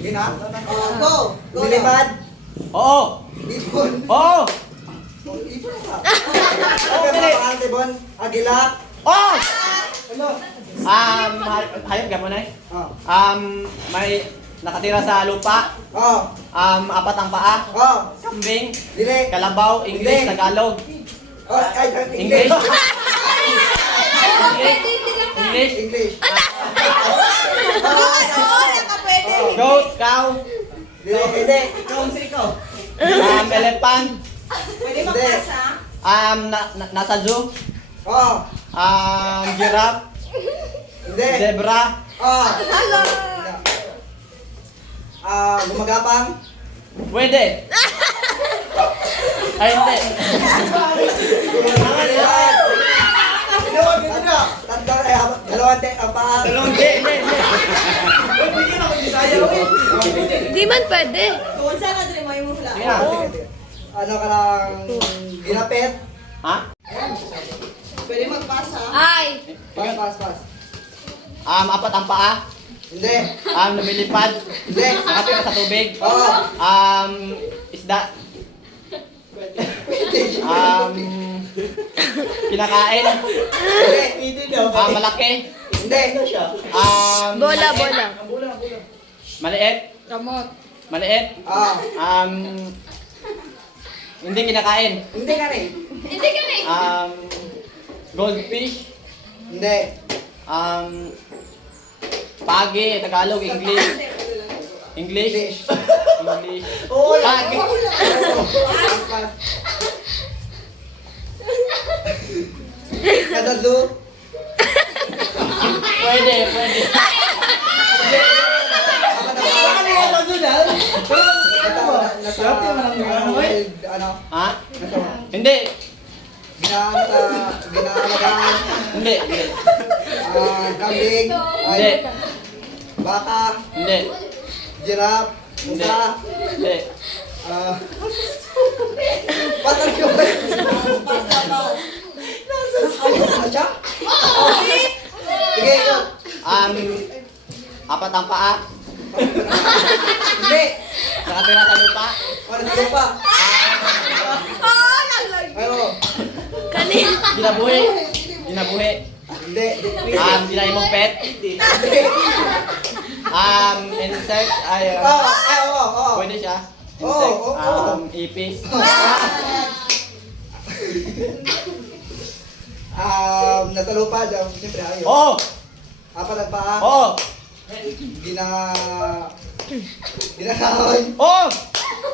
Hindi na? Go! Nilipad? Oo! Ibon? Oo! Ibon ka? Oo, dili! Ibon? Agila? Oo! Ano? Hayop ka mo na may nakatira sa lupa. Oh. Apat ang paa. Oh. Kambing. Dili. Kalabaw. English. Dili. Tagalog. Oh, ay, English. English. English. English. Goat. Cow. Dili. Hindi. Ikaw ang siko. Elephant. Hindi. Nasa zoo. Oh. Giraffe. Hindi. Zebra. Oh. Gumagapang. Pwede. Ay, hindi. Dalawang di. Di man pwede. Sige na. Ano ka lang ginapit? Ha? Pwede magpasa. Ay! Pas. Apat ang paa. Hindi. Lumilipad. Hindi. Nakatira sa tubig. Oo. Isda. Kinakain. Hindi. Malaki. Hindi. Bola. Maliit. Kamot. Maliit. Hindi kinakain. Hindi ka rin. Goldfish. Hindi. Pagi, Tagalog, English. English. Pagi. Kadalo. Pwede. Ano? Ha? Hindi. Ginalagaan. Hindi. Kambing. Hindi. Baka. Hindi. Giraffe. Hindi. Musa. Hindi. Patag yun. Ano siya? Sige, ikaw. Apat ang paa. Hindi. Nakatira sa lupa. Ano sa lupa? Ano? Kanin. Ginabuhi. Hindi. Ginahin mong pet. Hindi. Insect. Oo. Pwede siya. Oo, Insect. oo. Ipis. Nasa lupa daw. Siyempre ayaw. Oo! Apat ang paa. Oo! Ginakahoy. Oo!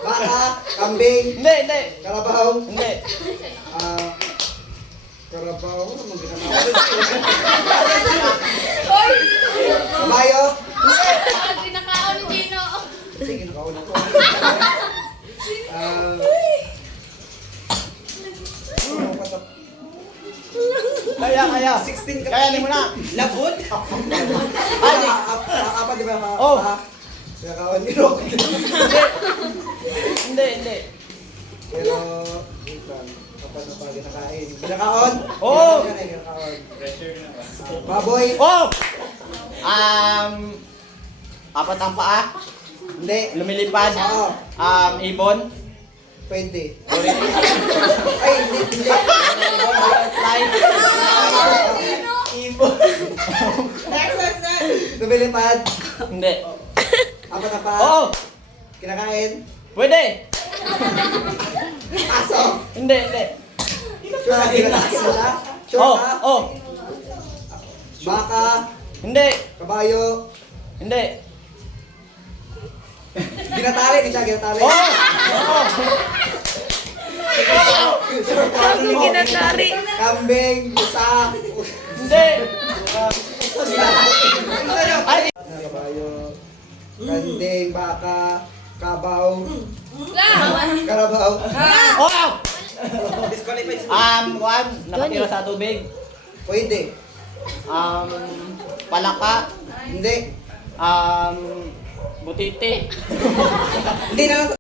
Baka. Kambing. Hindi. Karabaw. Hindi. Karabaw. Anong ginakahoy? Kabayo. Kinakaon ni Gino. Sige, nakauna ko. Kaya. 16 ka. Kaya mo na. Labot? Apat di ba? Oh. Kinakaon ni Rock. Hindi. Pero, wait lang. Kapag na pa kinakain. Kinakaon? Oo. Yan ay kinakaon. Baboy? Oo! Apat ang paa. Hindi. Lumilipad. Oo. Ibon. Pwede. Ay, hindi. Butterfly. Ibon. Next. Lumilipad. Hindi. Apat na pa. Oo! Kinakain. Pwede! Aso. Hindi. Sure na kinakain mo siya? Sure Oo! na? Oo! Baka. Hindi! Kabayo. Hindi! Ginatali. Di siya ginatali. Oo! Oo! Sure na. Sabi ginatari. Kambing. Musa. Hindi! Ay! Kabayo. Kanding. Baka. Kabaw. Karabaw. Oo! Nakatira sa tubig. Pwede. Palaka. Hindi. Butiti. Hindi na lang.